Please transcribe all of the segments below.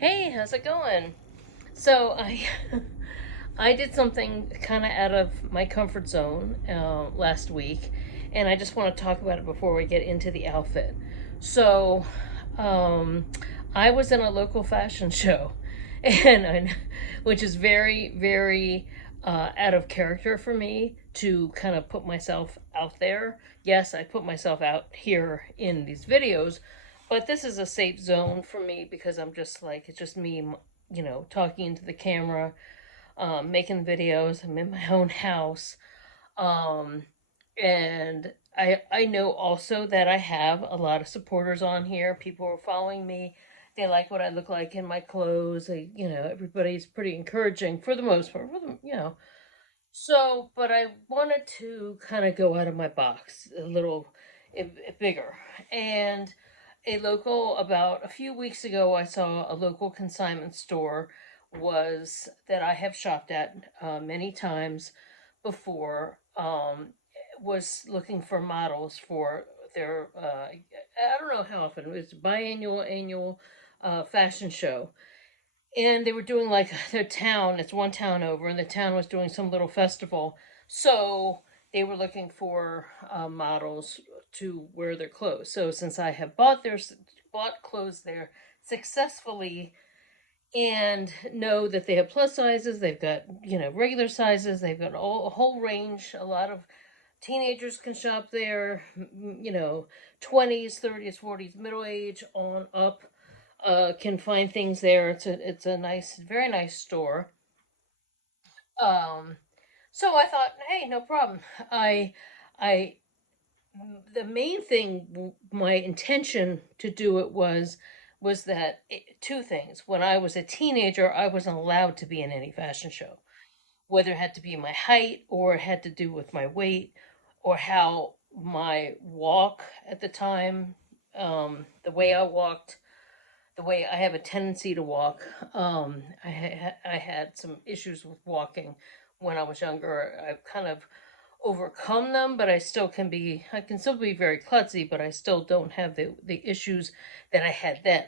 Hey, how's it going? So I I did something kind of out of my comfort zone last week, and I just want to talk about it before we get into the outfit. So, um, I was in a local fashion show, which is very out of character for me to kind of put myself out there. Yes, I put myself out here in these videos, but this is a safe zone for me because I'm just like, it's just me, talking into the camera, making videos. I'm in my own house. Um, and I know also that I have a lot of supporters on here. People are following me. They like what I look like in my clothes. Everybody's pretty encouraging for the most part. So, but I wanted to kind of go out of my box a little bigger. And about a few weeks ago, I saw a local consignment store was that I have shopped at many times before. Was looking for models for their I don't know how often it was biannual annual fashion show, and they were doing like their town, it's one town over, and the town was doing some little festival. So they were looking for models to wear their clothes. So since I have bought clothes there successfully, and know that they have plus sizes, they've got regular sizes, they've got a whole range. A lot of teenagers can shop there, 20s, 30s, 40s, middle age on up, can find things there. It's a nice, very nice store. Um, so I thought, hey, no problem. I the main thing, my intention to do it was that two things. When I was a teenager, I wasn't allowed to be in any fashion show, whether it had to be my height or it had to do with my weight or how my walk at the time, the way I walked, the way I have a tendency to walk. I had some issues with walking when I was younger. I've kind of overcome them, but I can still be very klutzy, but I still don't have the issues that I had then.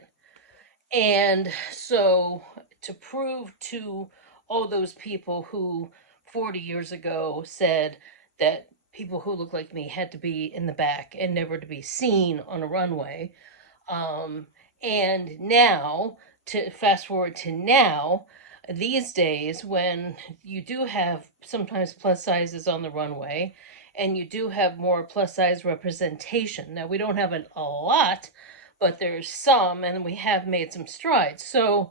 And so to prove to all those people who 40 years ago said that people who look like me had to be in the back and never to be seen on a runway, um, and now, to fast forward to now, these days when you do have sometimes plus sizes on the runway and you do have more plus size representation. Now, we don't have a lot, but there's some, and we have made some strides. So,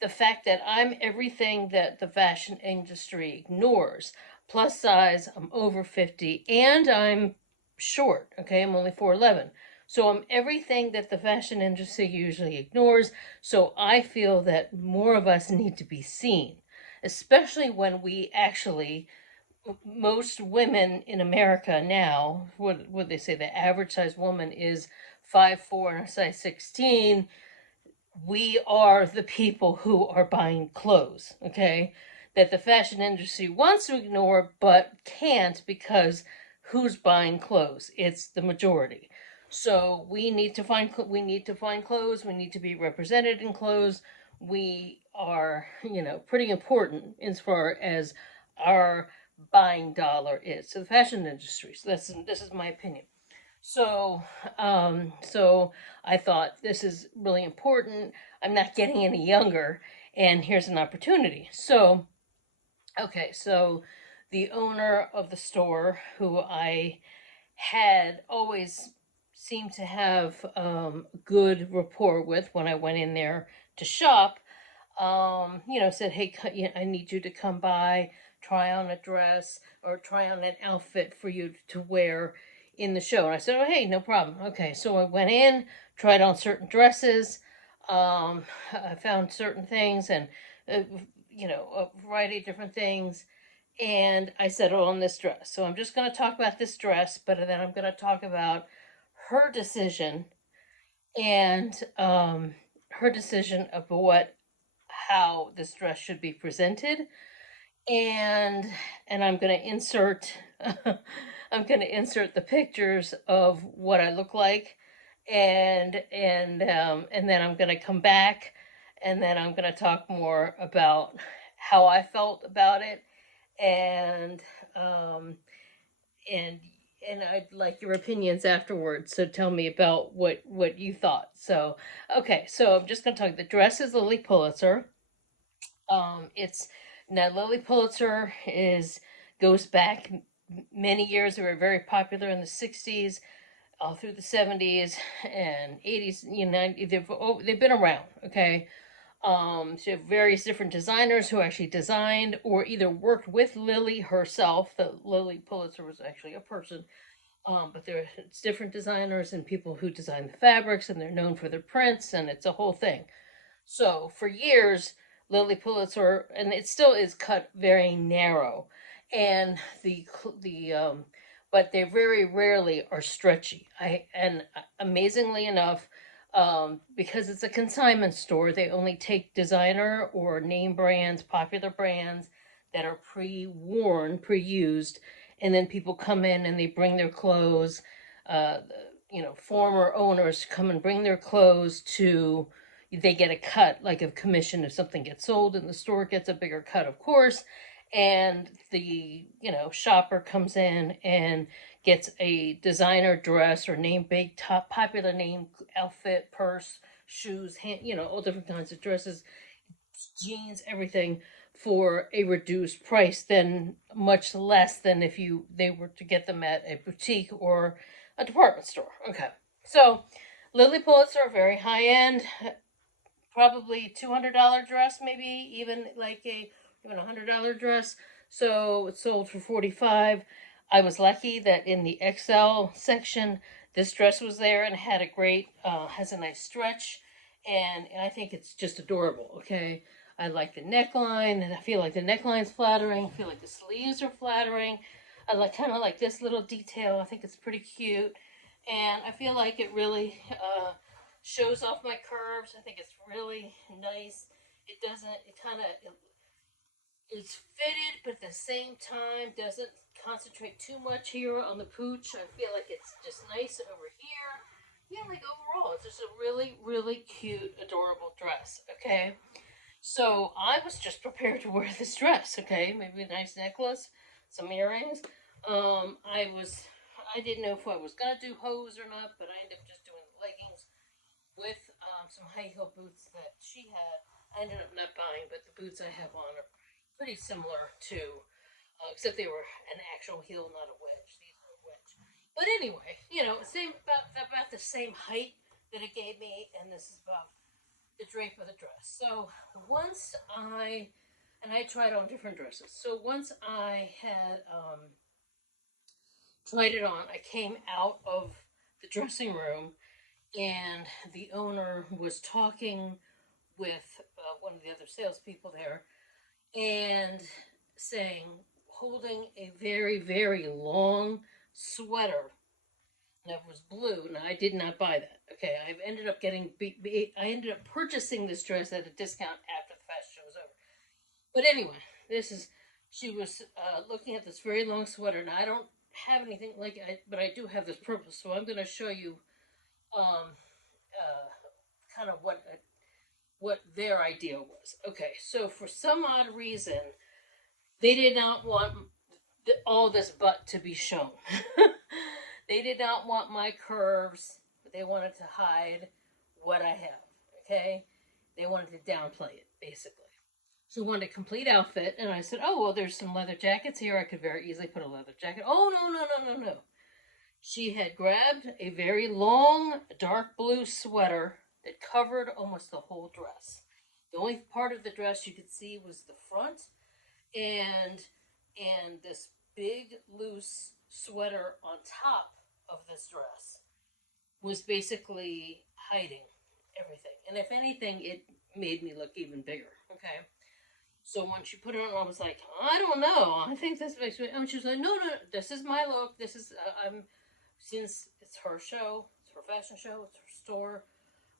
the fact that I'm everything that the fashion industry ignores, plus size, I'm over 50, and I'm short, okay? I'm only 4'11". So I'm everything that the fashion industry usually ignores. So I feel that more of us need to be seen, especially when we actually, most women in America now, what would they say, the average size woman is 5'4" and a size 16. We are the people who are buying clothes, okay? That the fashion industry wants to ignore but can't, because who's buying clothes? It's the majority. So we need to find clothes, we need to be represented in clothes. We are, pretty important as far as our buying dollar is to the fashion industry. So this is my opinion. So I thought this is really important. I'm not getting any younger, and here's an opportunity. So, okay, so the owner of the store, who I had always seemed to have good rapport with when I went in there to shop, said, "Hey, I need you to come by, try on a dress or try on an outfit for you to wear in the show." And I said, "Oh, hey, no problem." Okay, so I went in, tried on certain dresses. I found certain things, and uh, a variety of different things. And I settled on this dress. So I'm just going to talk about this dress, but then I'm going to talk about her decision, and her decision of how this dress should be presented. And I'm going to insert the pictures of what I look like, and then I'm going to come back and then I'm going to talk more about how I felt about it, and um, and I'd like your opinions afterwards. So tell me about what you thought. So okay, so I'm just going to talk. The dress is Lily Pulitzer. It's now Lily Pulitzer is goes back many years. They were very popular in the '60s, all through the '70s and '80s. You know, they've been around. Okay, so you have various different designers who actually designed or either worked with Lily herself. The Lily Pulitzer was actually a person, but it's different designers and people who design the fabrics, and they're known for their prints, and it's a whole thing. So for years, Lily Pulitzer, and it still is cut very narrow, and the but they very rarely are stretchy. Amazingly enough, because it's a consignment store, they only take designer or name brands, popular brands that are pre-worn, pre-used, and then people come in and they bring their clothes. Uh, Former owners come and bring their clothes to, they get a cut, like a commission if something gets sold, and the store gets a bigger cut, of course. And the shopper comes in and gets a designer dress or name, big top popular name outfit, purse, shoes, all different kinds of dresses, jeans, everything, for a reduced price, than much less than if they were to get them at a boutique or a department store. Okay, so Lily Pulitzer, very high end, probably $200 dress, maybe even like even $100 dress. So it sold for 45. I was lucky that in the XL section, this dress was there and had a great, has a nice stretch, and I think it's just adorable. Okay, I like the neckline, and I feel like the neckline's flattering. I feel like the sleeves are flattering. I like kind of like this little detail. I think it's pretty cute, and I feel like it really shows off my curves. I think it's really nice. It doesn't, it kind of, it's fitted, but at the same time doesn't concentrate too much here on the pooch. I feel like it's just nice over here. Yeah, like overall, it's just a really, really cute, adorable dress. Okay, so I was just prepared to wear this dress. Okay, maybe a nice necklace, some earrings. I didn't know if I was gonna do hose or not, but I ended up just doing leggings with some high heel boots that she had. I ended up not buying, but the boots I have on are pretty similar to, except they were an actual heel, not a wedge. These were a wedge. But anyway, same about the same height that it gave me, and this is about the drape of the dress. So once I tried on different dresses. So once I had tried it on, I came out of the dressing room, and the owner was talking with one of the other salespeople there, and saying, holding a very, very long sweater that was blue. Now, I did not buy that. Okay, I ended up purchasing this dress at a discount after the fashion show was over. But anyway, she was looking at this very long sweater. Now, I don't have anything like it, but I do have this purple, so I'm going to show you um, kind of what their idea was. Okay, so for some odd reason, they did not want all this butt to be shown. They did not want my curves. They wanted to hide what I have. Okay, they wanted to downplay it basically. So I wanted a complete outfit, and I said, "Oh well, there's some leather jackets here. I could very easily put a leather jacket." Oh no, no, no, no, no! She had grabbed a very long dark blue sweater that covered almost the whole dress. The only part of the dress you could see was the front, and this big loose sweater on top of this dress was basically hiding everything. And if anything, it made me look even bigger. Okay. So when she put it on, I was like, I don't know. I think this makes me. And she was like, no, no, no, this is my look. This is since it's her show, it's her fashion show, it's her store.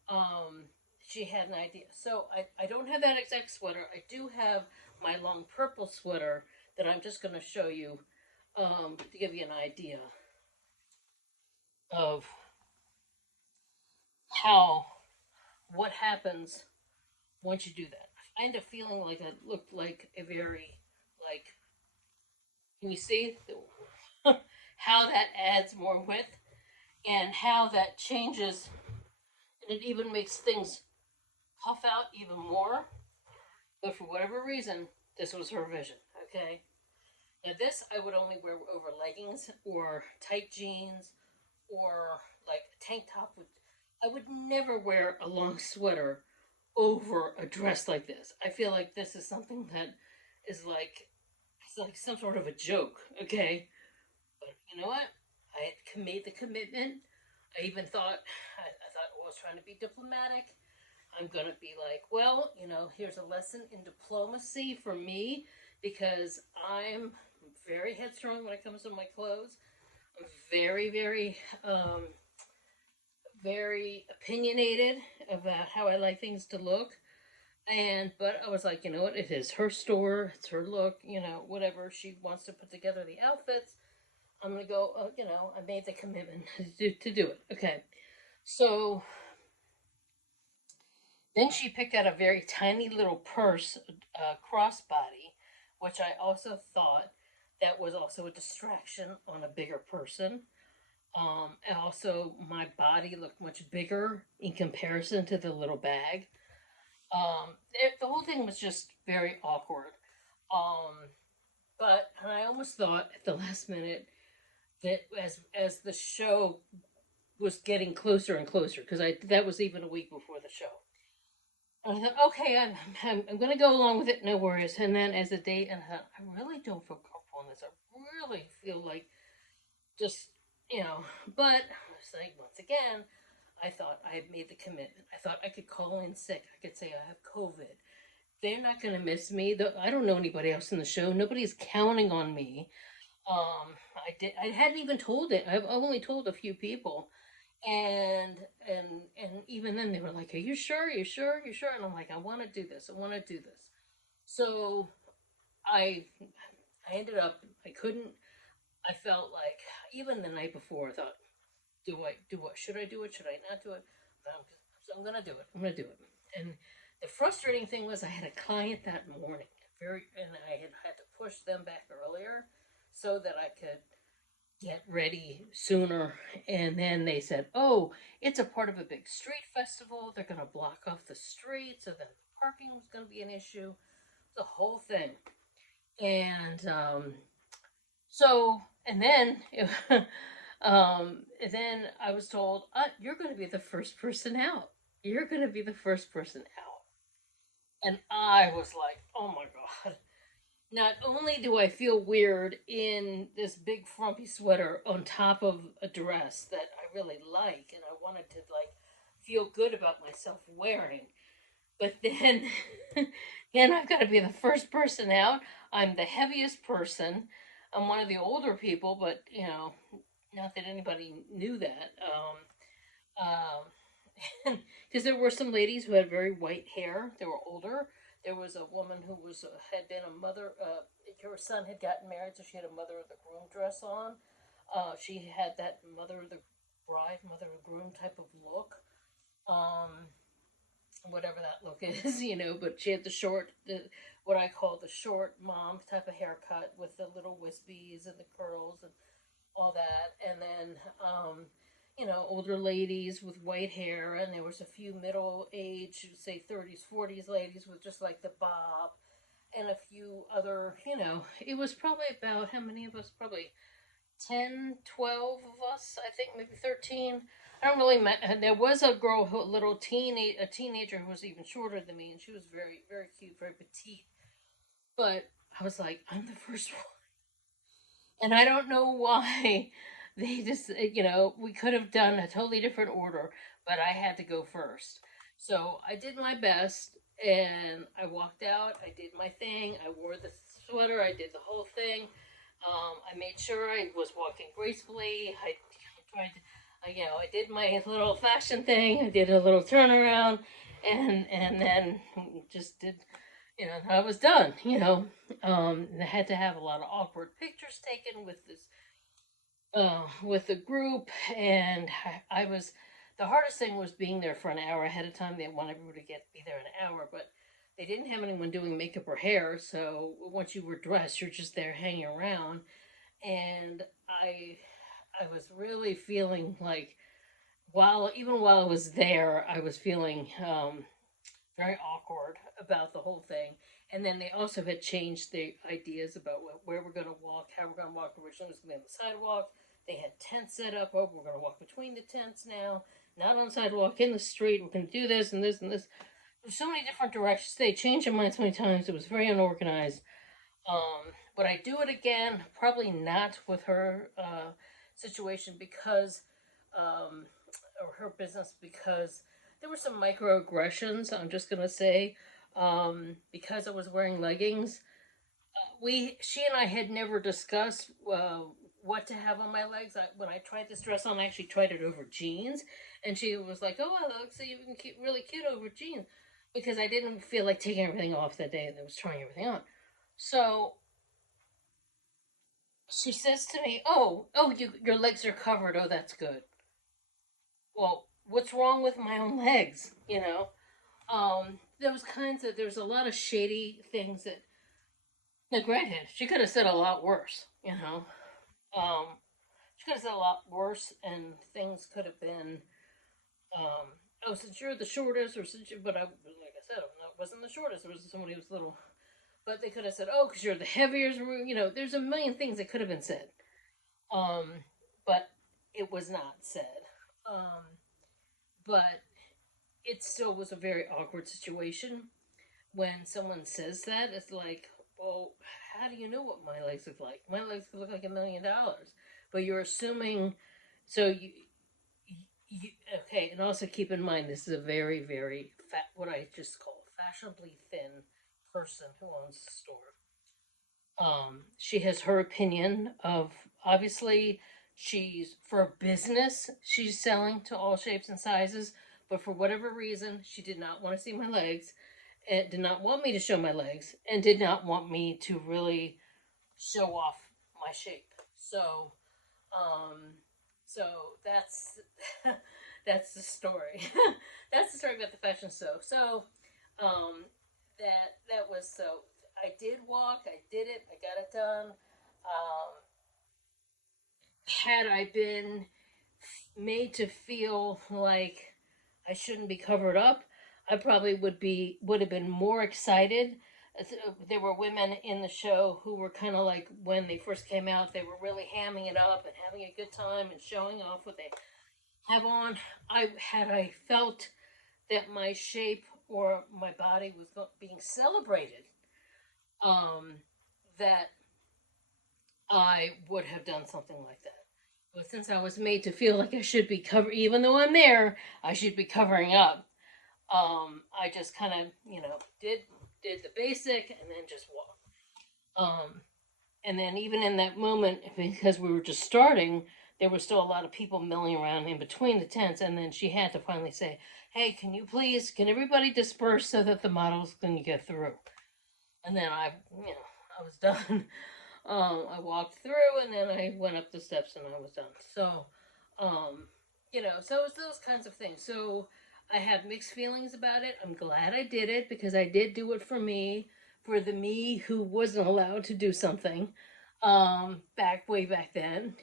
Um, she had an idea. So I don't have that exact sweater. I do have my long purple sweater that I'm just going to show you to give you an idea of how what happens once you do that. I end up feeling like it looked like a very, like, can you see how that adds more width and how that changes, and it even makes things puff out even more. But for whatever reason, this was her vision. Okay. Now this I would only wear over leggings or tight jeans or like a tank top. I would never wear a long sweater over a dress like this. I feel like this is something that is like, it's like some sort of a joke. Okay. But you know what? I had made the commitment. I even thought, I thought I was trying to be diplomatic. I'm going to be like, well, here's a lesson in diplomacy for me because I'm very headstrong when it comes to my clothes. I'm very, very, very opinionated about how I like things to look. But I was like, you know what? It is her store. It's her look. Whatever she wants to put together the outfits. I'm gonna go. I made the commitment to do it. Okay. So then she picked out a very tiny little purse, crossbody, which I also thought that was also a distraction on a bigger person. And also, my body looked much bigger in comparison to the little bag. The whole thing was just very awkward. Um, but I almost thought at the last minute that as the show was getting closer and closer, because I that was even a week before the show. I thought, okay, I'm going to go along with it, no worries. And then as the day, and I really don't feel comfortable in this. I really feel like just, you know, but it's like, once again, I thought I had made the commitment. I thought I could call in sick. I could say I have COVID. They're not going to miss me. I don't know anybody else in the show. Nobody's counting on me. I hadn't even told it. I've only told a few people, and and even then they were like, "Are you sure? You sure? You sure?" And I'm like, "I want to do this. I want to do this." So I I ended up, I couldn't. I felt like even the night before I thought, "Do I do what? Should I do it? Should I not do it?" So I'm gonna do it. I'm gonna do it. And the frustrating thing was I had a client that morning, and I had to push them back earlier so that I could get ready sooner. And then they said, "Oh, it's a part of a big street festival. They're going to block off the street, so then parking was going to be an issue." The whole thing. And and then, then I was told, "You're going to be the first person out. You're going to be the first person out." And I was like, "Oh my god." Not only do I feel weird in this big frumpy sweater on top of a dress that I really like and I wanted to like feel good about myself wearing, but then then I've got to be the first person out. I'm the heaviest person. I'm one of the older people, but not that anybody knew that. Because there were some ladies who had very white hair. They were older. There was a woman who had been a mother. Her son had gotten married, so she had a mother of the groom dress on. She had that mother of the bride, mother of the groom type of look. Um, Whatever that look is, But she had what I call the short mom type of haircut with the little wispies and the curls and all that. And then, older ladies with white hair, and there was a few middle age, say 30s, 40s ladies with just like the bob, and a few other, it was probably about how many of us? Probably 10, 12 of us, I think, maybe 13. I don't really. And there was a girl, a teenager who was even shorter than me, and she was very, very cute, very petite. But I was like, I'm the first one. And I don't know why they just, we could have done a totally different order, but I had to go first. So I did my best and I walked out. I did my thing. I wore the sweater. I did the whole thing. I made sure I was walking gracefully. I tried to, I did my little fashion thing. I did a little turnaround and then just did, I was done, I had to have a lot of awkward pictures taken with the group, and I was the hardest thing was being there for an hour ahead of time. They want everybody to be there an hour, but they didn't have anyone doing makeup or hair. So once you were dressed, you're just there hanging around. And I was really feeling like even while I was there, I was feeling very awkward about the whole thing. And then they also had changed the ideas about where we're going to walk, how we're going to walk. Originally, it was going to be on the sidewalk. They had tents set up. Oh, we're going to walk between the tents now. Not on the sidewalk, in the street. We're going to do this and this and this. There's so many different directions. They changed their minds so many times. It was very unorganized. Would I do it again? Probably not with her situation because, or her business, because there were some microaggressions. I'm just gonna say, because I was wearing leggings. She and I had never discussed what to have on my legs. When I tried this dress on, I actually tried it over jeans, and she was like, "Oh, it looks even really cute over jeans," because I didn't feel like taking everything off that day, and I was trying everything on. So she says to me, your legs are covered. Oh, that's good." Well, what's wrong with my own legs? There's a lot of shady things that. Now, granted, she could have said a lot worse. She could have said a lot worse, and things could have been, oh, since you're the shortest, or since you, but like I said, I wasn't the shortest. There was somebody who was little, but they could have said, oh, because you're the heaviest. There's a million things that could have been said, um, but it was not said. But it still was a very awkward situation when someone says that. It's like, well, how do you know what my legs look like? My legs could look like $1 million, but you're assuming. So you okay, and also keep in mind this is a very very fat, what I just call fashionably thin person who owns the store. She has her opinion of, obviously, she's for a business, she's selling to all shapes and sizes, but for whatever reason, she did not want to see my legs, and did not want me to show my legs, and did not want me to really show off my shape. Um, so that's that's the story. That's the story about the fashion show. So, um, that was so. I did walk. I did it. I got it done. Had I been made to feel like I shouldn't be covered up, I probably would have been more excited. There were women in the show who were kind of like, when they first came out, they were really hamming it up and having a good time and showing off what they have on. I felt that my shape or my body was being celebrated, um, that I would have done something like that. But since I was made to feel like I should be covered, even though I'm there, I should be covering up. I just kind of, did the basic and then just walked. And then even in that moment, because we were just starting, there was still a lot of people milling around in between the tents. And then she had to finally say, "Hey, can everybody disperse so that the models can get through?" And then I was done. I walked through, and then I went up the steps, and I was done. So, um, so it was those kinds of things. So I have mixed feelings about it. I'm glad I did it because I did do it for me, for the me who wasn't allowed to do something, way back then,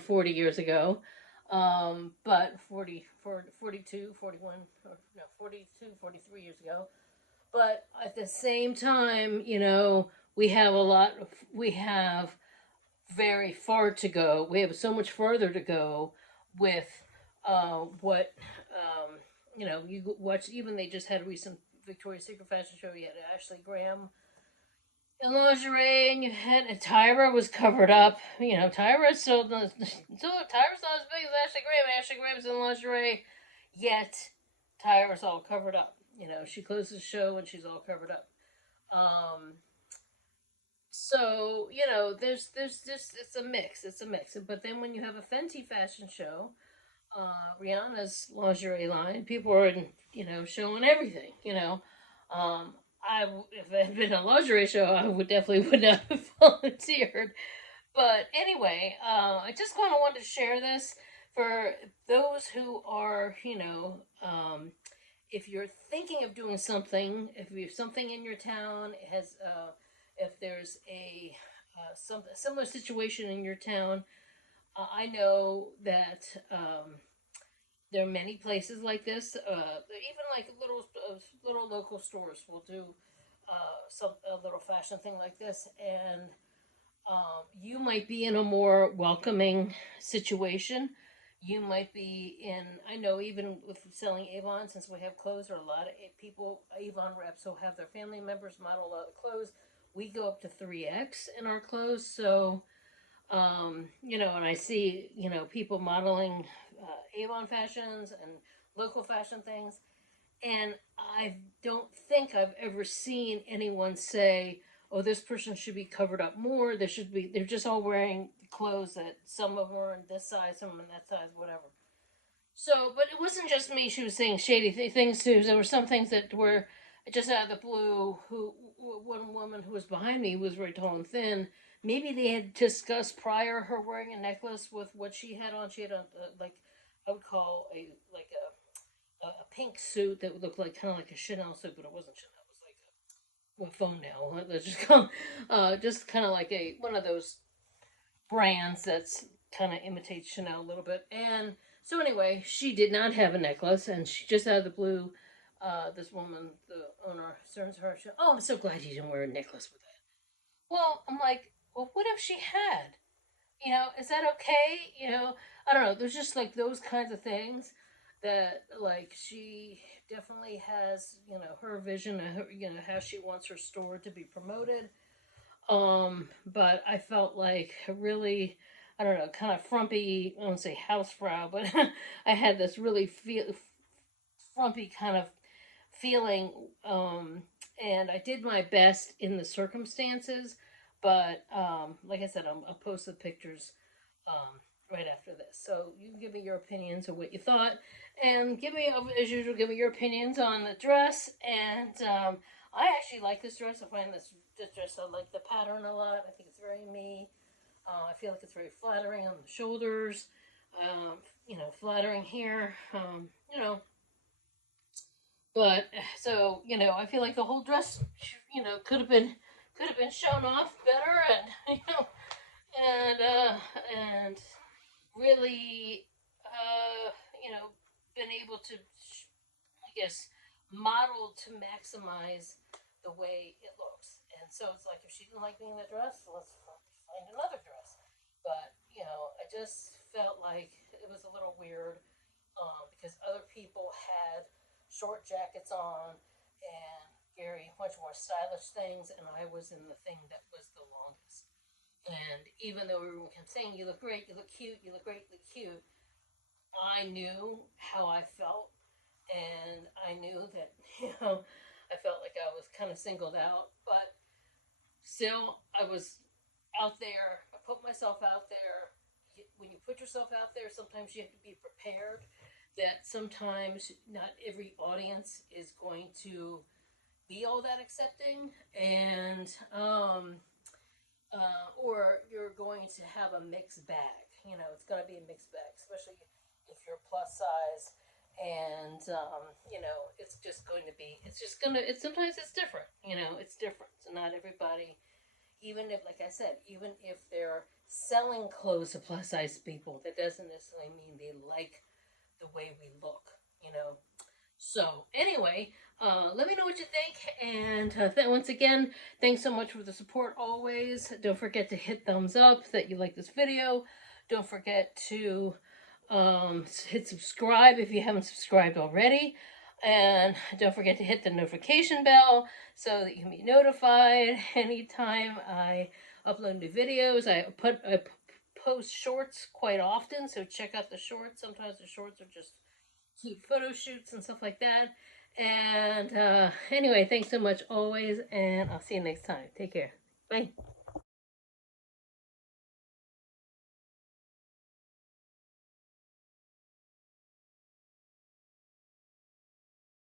40 years ago. But 42, 41, or no, 42, 43 years ago. But at the same time, we have very far to go. We have so much farther to go with what, you watch. Even they just had a recent Victoria's Secret fashion show. You had Ashley Graham in lingerie, and you had Tyra was covered up. Tyra's Tyra's not as big as Ashley Graham. Ashley Graham's in lingerie, yet Tyra's all covered up. She closes the show and she's all covered up. Um, so there's just, it's a mix. It's a mix. But then when you have a Fenty fashion show, Rihanna's lingerie line, people are showing everything. If it had been a lingerie show, I would not have volunteered. But anyway, I just kind of wanted to share this for those who are, if you're thinking of doing something, if you have something in your town has, if there's a similar situation in your town, I know that there are many places like this. Even like little local stores will do a little fashion thing like this, and you might be in a more welcoming situation. You might be in, I know, even with selling Avon, since we have clothes, there are a lot of people, Avon reps, who have their family members model a lot of clothes. We go up to 3X in our clothes. So, and I see, people modeling Avon fashions and local fashion things. And I don't think I've ever seen anyone say, "Oh, this person should be covered up more." They're just all wearing clothes that some of them are in this size, some of them in that size, whatever. So, but it wasn't just me. She was saying shady things too. There were some things that were just out of the blue. One woman who was behind me was very tall and thin. Maybe they had discussed prior her wearing a necklace with what she had on. She had on like I would call a pink suit that would look like kind of like a Chanel suit, but it wasn't Chanel. It was like a phone now. Let's just call, just kind of like a one of those brands that's kind of imitates Chanel a little bit. And so anyway, she did not have a necklace, and she just out of the blue, this woman, the owner, turns to her. Oh, I'm so glad you didn't wear a necklace with that. Well, I'm like, well, what if she had? Is that okay? I don't know. There's just like those kinds of things that like she definitely has, her vision of her, how she wants her store to be promoted. But I felt like really, I don't know, kind of frumpy, I won't say housefrau, but I had this really frumpy kind of feeling. And I did my best in the circumstances, but like I said, I'll post the pictures right after this. So you can give me your opinions of what you thought, and as usual, give me your opinions on the dress. And I actually like this dress. I find this dress, I like the pattern a lot. I think it's very me. I feel like it's very flattering on the shoulders. Flattering here. But so I feel like the whole dress, could have been shown off better, and and really, uh, been able to, I guess, model to maximize the way it looks. And so it's like if she didn't like me in the dress, let's find another dress. But I just felt like it was a little weird, because other people had short jackets on and very much more stylish things, and I was in the thing that was the longest. And even though everyone kept saying, "You look great, you look cute, you look great, you look cute," I knew how I felt, and I knew that I felt like I was kind of singled out. But still, I was out there. I put myself out there. When you put yourself out there, sometimes you have to be prepared that sometimes not every audience is going to be all that accepting, and or you're going to have a mixed bag. It's going to be a mixed bag, especially if you're plus size, and it's just going to be. It's just gonna. It's sometimes it's different. It's different. So not everybody, even if, like I said, even if they're selling clothes to plus size people, that doesn't necessarily mean they like the way we look. You know, so anyway, let me know what you think, and once again, thanks so much for the support always. Don't forget to hit thumbs up that you like this video. Don't forget to hit subscribe if you haven't subscribed already. And don't forget to hit the notification bell so that you can be notified anytime I upload new videos. I post shorts quite often, so check out the shorts. Sometimes the shorts are just cute photo shoots and stuff like that. And anyway, thanks so much always, and I'll see you next time. Take care. Bye.